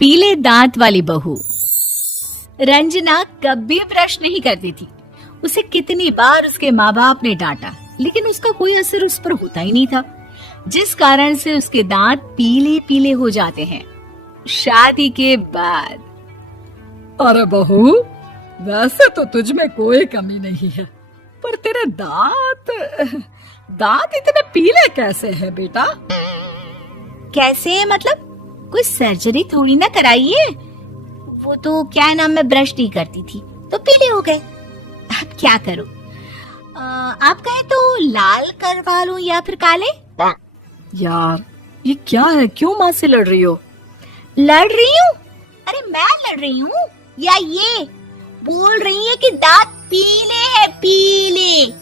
पीले दांत वाली बहू। रंजना कभी ब्रश नहीं करती थी। उसे कितनी बार उसके माँ बाप ने डांटा, लेकिन उसका कोई असर उस पर होता ही नहीं था, जिस कारण से उसके दांत पीले पीले हो जाते हैं। शादी के बाद। अरे बहू, वैसे तो तुझ में कोई कमी नहीं है, पर तेरे दांत इतने पीले कैसे हैं बेटा? कैसे मतलब? कोई सर्जरी थोड़ी ना कराइए। वो तो क्या नाम, मैं ब्रश नहीं करती थी तो पीले हो गए। अब क्या करूं? आप कहें तो लाल करवा लूं या फिर काले? यार ये क्या है, क्यों माँ से लड़ रही हो? लड़ रही हूँ? अरे मैं लड़ रही हूँ या ये बोल रही है कि दांत पीले हैं, पीले।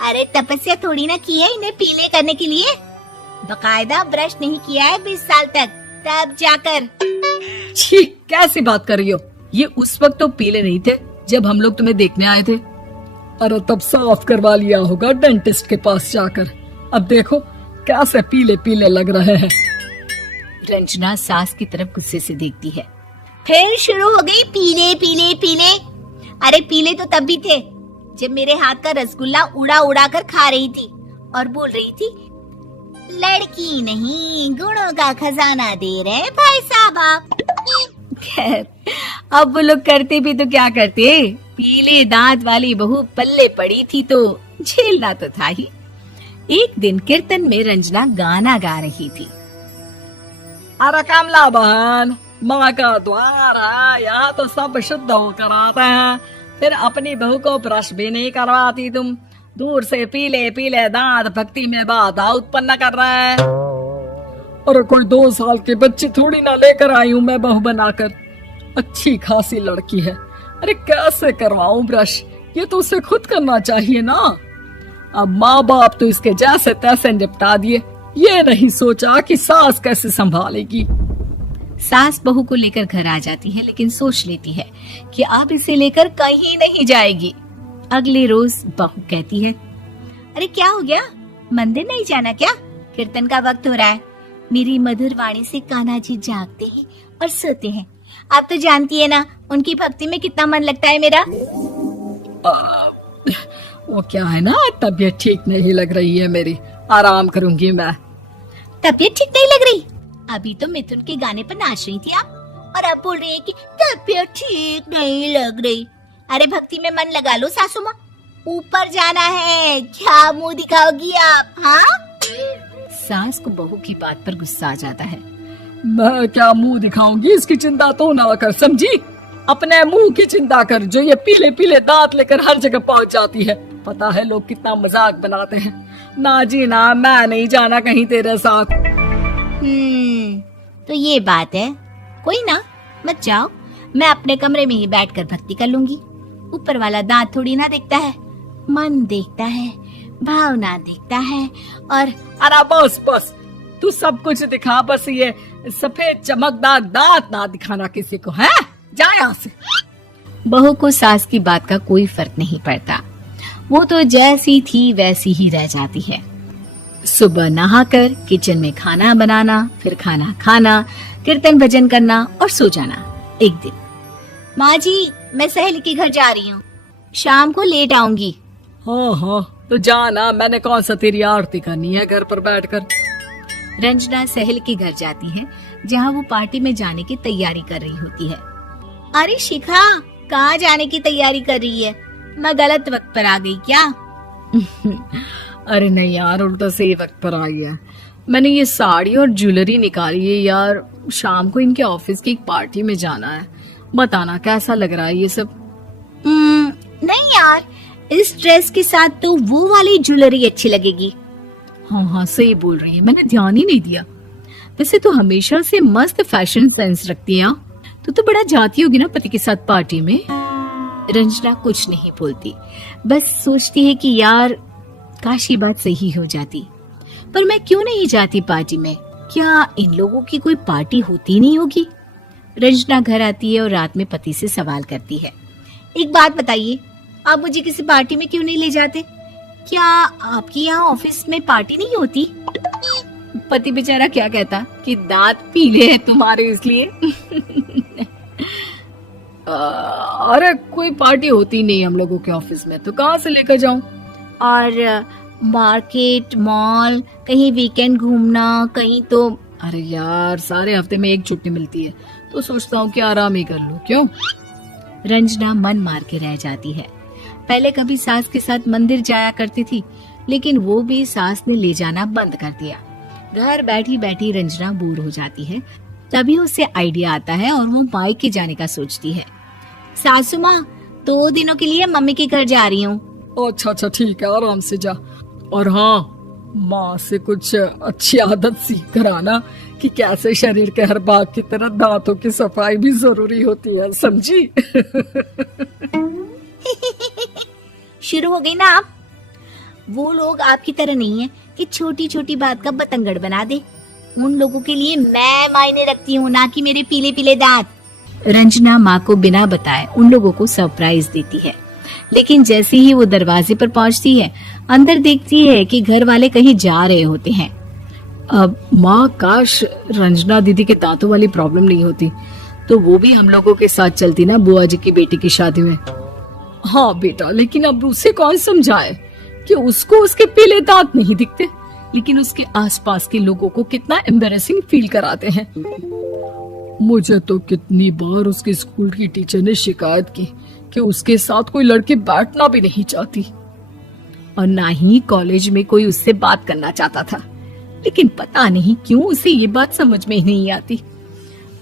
अरे तपस्या थोड़ी ना की है इन्हें पीले करने के लिए। बकायदा ब्रश नहीं किया है 20 साल तक, तब जाकर। छी, कैसी बात कर रही हो? ये उस वक्त तो पीले नहीं थे जब हम लोग तुम्हें देखने आए थे। अरे तब साफ करवा लिया होगा डेंटिस्ट के पास जाकर। अब देखो कैसे पीले पीले लग रहे हैं। रंजना सास की तरफ गुस्से से देखती है। फिर शुरू हो गई पीले पीले पीले। अरे पीले तो तब भी थे जब मेरे हाथ का रसगुल्ला उड़ा उड़ा कर खा रही थी और बोल रही थी, लड़की नहीं गुणों का खजाना दे रहे भाई साहब आप। खैर, अब वो लोग करते भी तो क्या करते, पीले दांत वाली बहू पल्ले पड़ी थी तो झेलना तो था ही। एक दिन कीर्तन में रंजना गाना गा रही थी। अरे कमला बहन, माँ का द्वार है, यहाँ तो सब शुद्ध होकर आते हैं, फिर अपनी बहू को ब्रश भी नहीं करवाती तुम। दूर से पीले पीले दांत भक्ति में बाधा उत्पन्न कर रहे हैं। अरे कोई 2 साल के बच्चे थोड़ी ना लेकर आई हूँ मैं बहू बनाकर। अच्छी खासी लड़की है, अरे कैसे करवाऊं ब्रश? ये तो उसे खुद करना चाहिए ना। अब माँ बाप तो इसके जैसे तैसे निपटा दिए, ये नहीं सोचा कि सास कैसे संभालेगी। सास बहू को लेकर घर आ जाती है, लेकिन सोच लेती है कि अब इसे लेकर कहीं नहीं जाएगी। अगले रोज बहू कहती है, अरे क्या हो गया, मंदिर नहीं जाना क्या? कीर्तन का वक्त हो रहा है। मेरी मधुर वाणी से कान्हा जी जागते हैं और सोते हैं। आप तो जानती है ना उनकी भक्ति में कितना मन लगता है मेरा। वो क्या है ना, तबीयत ठीक नहीं लग रही है मेरी, आराम करूंगी मैं। तबीयत ठीक नहीं लग रही? अभी तो मिथुन के गाने पर नाच रही थी आप, और अब बोल रही है कि तबीयत ठीक नहीं लग रही। अरे भक्ति में मन लगा लो सासू माँ, ऊपर जाना है, क्या मुंह दिखाओगी आप? हाँ? सास को बहू की बात पर गुस्सा आ जाता है। मैं क्या मुंह दिखाऊंगी, इसकी चिंता तो ना कर, समझी? अपने मुंह की चिंता कर, जो ये पीले पीले दांत लेकर हर जगह पहुंच जाती है। पता है लोग कितना मजाक बनाते हैं। ना जी ना, मैं नहीं जाना कहीं तेरे साथ। तो ये बात है, कोई ना, मत जाओ, मैं अपने कमरे में ही बैठकर भक्ति कर लूंगी। ऊपर वाला दांत थोड़ी ना देखता है, मन देखता है, भावना देखता है। और अरे बस बस, तू सब कुछ दिखा, बस ये सफेद चमकदार दांत ना दिखाना किसी को, है? जा यहाँ से। बहू को सास की बात का कोई फर्क नहीं पड़ता, वो तो जैसी थी वैसी ही रह जाती है। सुबह नहाकर किचन में खाना बनाना, फिर खाना खाना, कीर्तन भजन करना और सो जाना। एक दिन, माँ जी मैं सहेली के घर जा रही हूँ, शाम को लेट आऊंगी। हाँ हाँ तो जाना, मैंने कौन सा तेरी आरती करनी है घर पर बैठकर। रंजना सहेली के घर जाती है, जहाँ वो पार्टी में जाने की तैयारी कर रही होती है। अरे शिखा, कहाँ जाने की तैयारी कर रही है? मैं गलत वक्त पर आ गई क्या? अरे नहीं यार, उल्टा सही वक्त पर आई है। मैंने ये साड़ी और ज्वेलरी निकाली है यार, शाम को इनके ऑफिस की एक पार्टी में जाना है। बताना कैसा लग रहा है ये सब? नहीं यार, इस ड्रेस के साथ तो वो वाली ज्वेलरी अच्छी लगेगी। हाँ हाँ सही बोल रही है, मैंने ध्यान ही नहीं दिया। वैसे तो हमेशा से मस्त फैशन सेंस रखती है। तो बड़ा जाती होगी ना पति के साथ पार्टी में। रंजना कुछ नहीं बोलती, बस सोचती है कि यार काश ये बात सही हो जाती, पर मैं क्यों नहीं जाती पार्टी में? क्या इन लोगों की कोई पार्टी होती नहीं होगी? रंजना घर आती है और रात में पति से सवाल करती है, एक बात बताइए, आप मुझे किसी पार्टी में क्यों नहीं ले जाते? क्या आपकी यहाँ ऑफिस में पार्टी नहीं होती? पति बेचारा क्या कहता कि दांत पीले हैं तुम्हारे इसलिए। अरे कोई पार्टी होती नहीं हम लोगों के ऑफिस में, तो कहाँ से लेकर जाऊं? और मार्केट, मॉल, कहीं वीकेंड घूमना, कहीं तो। अरे यार सारे हफ्ते में एक छुट्टी मिलती है, तो सोचता हूँ कि आराम ही कर लूं। क्यों? रंजना मन मार के रह जाती है। पहले कभी सास के साथ मंदिर जाया करती थी, लेकिन वो भी सास ने ले जाना बंद कर दिया। घर बैठी बैठी रंजना बोर हो जाती है। तभी उसे आइडिया आता है और वो मायके जाने का सोचती है। सासू माँ, 2 दिनों के लिए मम्मी के घर जा रही हूँ। अच्छा ठीक है, आराम से जा। और हाँ, माँ से कुछ अच्छी आदत सीख कर आना कि कैसे शरीर के हर भाग की तरह दांतों की सफाई भी जरूरी होती है, समझी? शुरू हो गई ना आप। वो लोग आपकी तरह नहीं है कि छोटी छोटी बात का बतंगड़ बना दे। उन लोगों के लिए मैं मायने रखती हूँ, ना कि मेरे पीले पीले दांत। रंजना माँ को बिना बताए उन लोगों को सरप्राइज देती है, लेकिन जैसे ही वो दरवाजे पर पहुंचती है, अंदर देखती है कि घर वाले कहीं जा रहे होते हैं। अब माँ, काश रंजना दीदी के दांतों वाली प्रॉब्लम नहीं होती, तो वो भी हम लोगों के साथ चलती ना बुआ जी की बेटी की शादी में। हाँ बेटा, लेकिन अब उसे कौन समझाए कि उसको उसके पीले दांत नहीं दिखते, लेकिन उसके आसपास के लोगों को कितना एम्बैरेसिंग फील कराते हैं। मुझे तो कितनी बार उसके स्कूल की टीचर ने शिकायत की कि उसके साथ कोई लड़की बैठना भी नहीं चाहती, और ना ही कॉलेज में कोई उससे बात करना चाहता था। लेकिन पता नहीं क्यों उसे ये बात समझ में ही नहीं आती।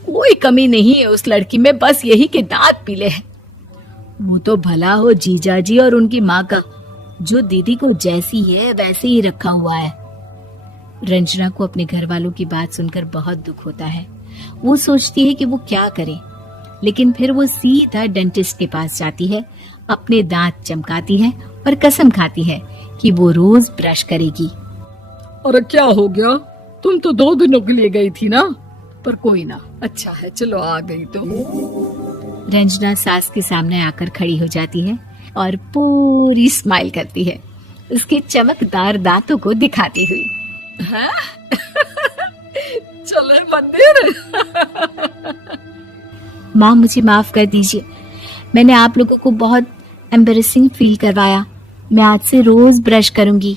कोई कमी नहीं है उस लड़की में, बस यही कि दांत पीले हैं। वो तो भला हो जीजा जी और उनकी माँ का, जो दीदी को जैसी है वैसे ही रखा हुआ है। रंजना को अपने घर वालों की बात सुनकर बहुत दुख होता है। वो सोचती है कि वो क्या करे, लेकिन फिर वो सीधा डेंटिस्ट के पास जाती है, अपने दांत चमकाती है और कसम खाती है कि वो रोज ब्रश करेगी। अरे क्या हो गया? तुम तो 2 दिनों के लिए गई थी ना, पर कोई ना, अच्छा है, चलो आ गई तो। रंजना सास के सामने आकर खड़ी हो जाती है और पूरी स्माइल करती है, उसके चमकदार दांतों को दिखाती हुई। हैं? चले मंदिर। माँ, मुझे माफ कर दीजिए, मैंने आप लोगों को बहुत एम्बैरेसिंग फील करवाया। मैं आज से रोज ब्रश करूंगी।